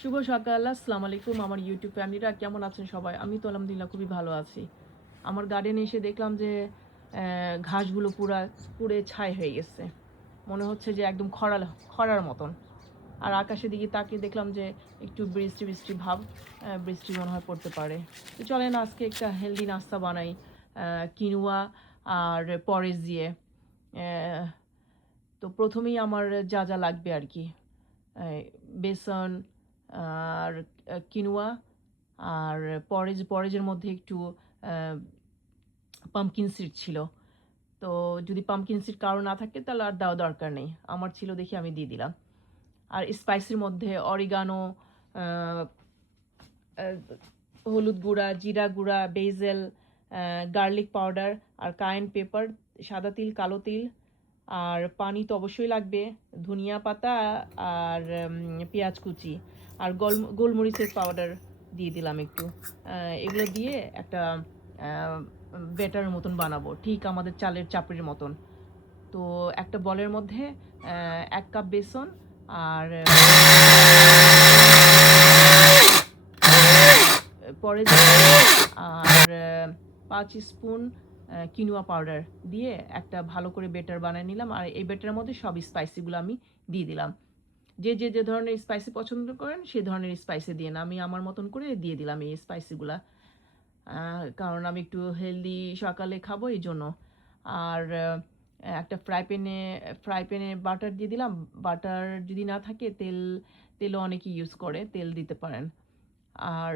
শুভ সকাল, আসসালামু আলাইকুম আমার ইউটিউব ফ্যামিলিরা কেমন আছেন সবাই? আমি তো আলহামদুলিল্লাহ খুবই ভালো আছি। আমার গার্ডেনে এসে দেখলাম যে ঘাসগুলো পুড়ে ছাই হয়ে গেছে। মনে হচ্ছে যে একদম খরার মতন। আর আকাশের দিকে তাকিয়ে দেখলাম যে একটু বৃষ্টি বৃষ্টি ভাব, বৃষ্টি মনে হয় পড়তে পারে। তো চলেন আজকে একটা হেলদি নাস্তা বানাই কিনুয়া আর পরেজ দিয়ে। আহ, তো প্রথমেই আমার যা যা লাগবে আর কি, বেসন আর কিনোয়া আর পরেজের মধ্যে একটু পাম্পকিন সিড ছিল। তো যদি পাম্পকিন সিড কারো না থাকে তাহলে আর দেওয়া দরকার নেই, আমার ছিল দেখি আমি দিয়ে দিলাম। আর স্পাইসির মধ্যে অরিগানো, হলুদ গুঁড়া, জিরা গুঁড়া, বেজেল, গার্লিক পাউডার আর কায়েন পেপার, সাদা তিল, কালো তিল, আর পানি তো অবশ্যই লাগবে, ধনিয়া পাতা আর পেঁয়াজ কুচি আর গোলমরিচের পাউডার দিয়ে দিলাম একটু। এগুলো দিয়ে একটা ব্যাটার মতন বানাবো, ঠিক আমাদের চালের চাপড়ির মতন। তো একটা বলের মধ্যে 1 কাপ বেসন আর পরে আর 5 স্পুন কিনোয়া পাউডার দিয়ে একটা ভালো করে বেটার বানিয়ে নিলাম। আর এই বেটারের মধ্যে সব স্পাইসিগুলো আমি দিয়ে দিলাম। যে ধরনের স্পাইসি পছন্দ করেন সে ধরনের স্পাইসি দিয়ে না, আমি আমার মতন করে দিয়ে দিলাম এই স্পাইসিগুলা, কারণ আমি একটু হেলদি সকালে খাবো এই জন্য। আর একটা ফ্রাই প্যানে বাটার দিয়ে দিলাম। বাটার যদি না থাকে তেলও অনেকে ইউজ করে, তেল দিতে পারেন। আর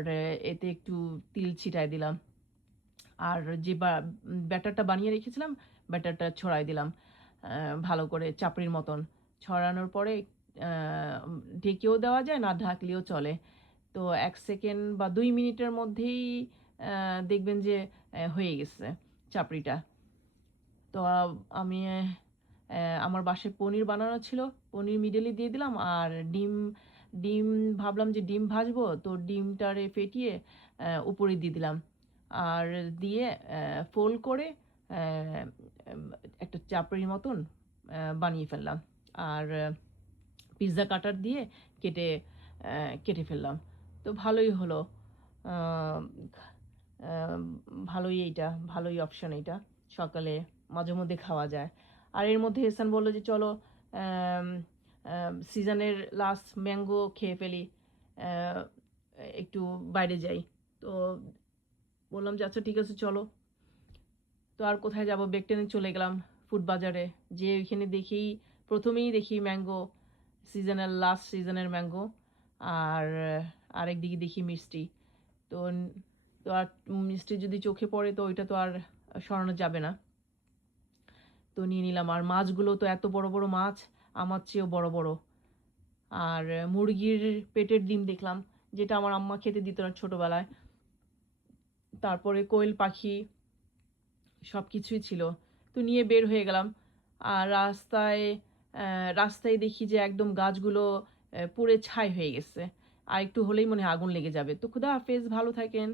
এতে একটু তিল ছিটাই দিলাম। আর যে ব্যাটারটা বানিয়ে রেখেছিলাম ব্যাটারটা ছড়াই দিলাম ভালো করে চাপড়ির মতন। ছড়ানোর পরে ঢেকেও দেওয়া যায়, না ঢাকলেও চলে। তো 1 সেকেন্ড বা 2 মিনিটের মধ্যেই দেখবেন যে হয়ে গেছে চাপড়িটা। তো আমি আমার বাসায় পনির বানানো ছিল, পনির মিডলে দিয়ে দিলাম। আর ডিম ডিম ভাবলাম যে ডিম ভাজবো, তো ডিমটারে ফেটিয়ে উপরে দিয়ে দিলাম। আর দিয়ে ফোল্ড করে আহ, একটা চাপড়ির মতন বানিয়ে ফেললাম। আর পিৎজা কাটার দিয়ে কেটে কেটে ফেললাম। তো ভালোই হলো। আহ, আহ, ভালোই অপশন এইটা, সকালে মাঝে মধ্যে খাওয়া যায়। আর এর মধ্যে এহসান বললো যে চলো সিজনের লাস্ট ম্যাঙ্গো খেয়ে ফেলি, আহ, একটু বাইরে যাই। তো বললাম যে আচ্ছা ঠিক আছে চলো। তো আর কোথায় যাব, ব্যাগ টেনে চলে গেলাম ফুড বাজারে। যে ওইখানে প্রথমেই দেখি ম্যাঙ্গো, লাস্ট সিজনের ম্যাঙ্গো। আর আরেকদিকে দেখি মিষ্টি। তো তো আর মিষ্টি যদি চোখে পড়ে তো ওইটা তো আর সরানো যাবে না। তো নিয়ে নিলাম। আর মাছগুলো তো এত বড় বড় মাছ, আমার চেয়েও বড় বড়। আর মুরগির পেটের ডিম দেখলাম, যেটা আমার আম্মা খেতে দিত না ছোটবেলায়। তারপরে কোয়েল পাখি, সব কিছুই ছিল। তো নিয়ে বের হয়ে গেলাম। আর রাস্তায় দেখি যে একদম গাছগুলো পুড়ে ছাই হয়ে গেছে। আর একটু হলেই মনে হয় আগুন লেগে যাবে। তো খুদা হাফেজ, ভালো থাকেন।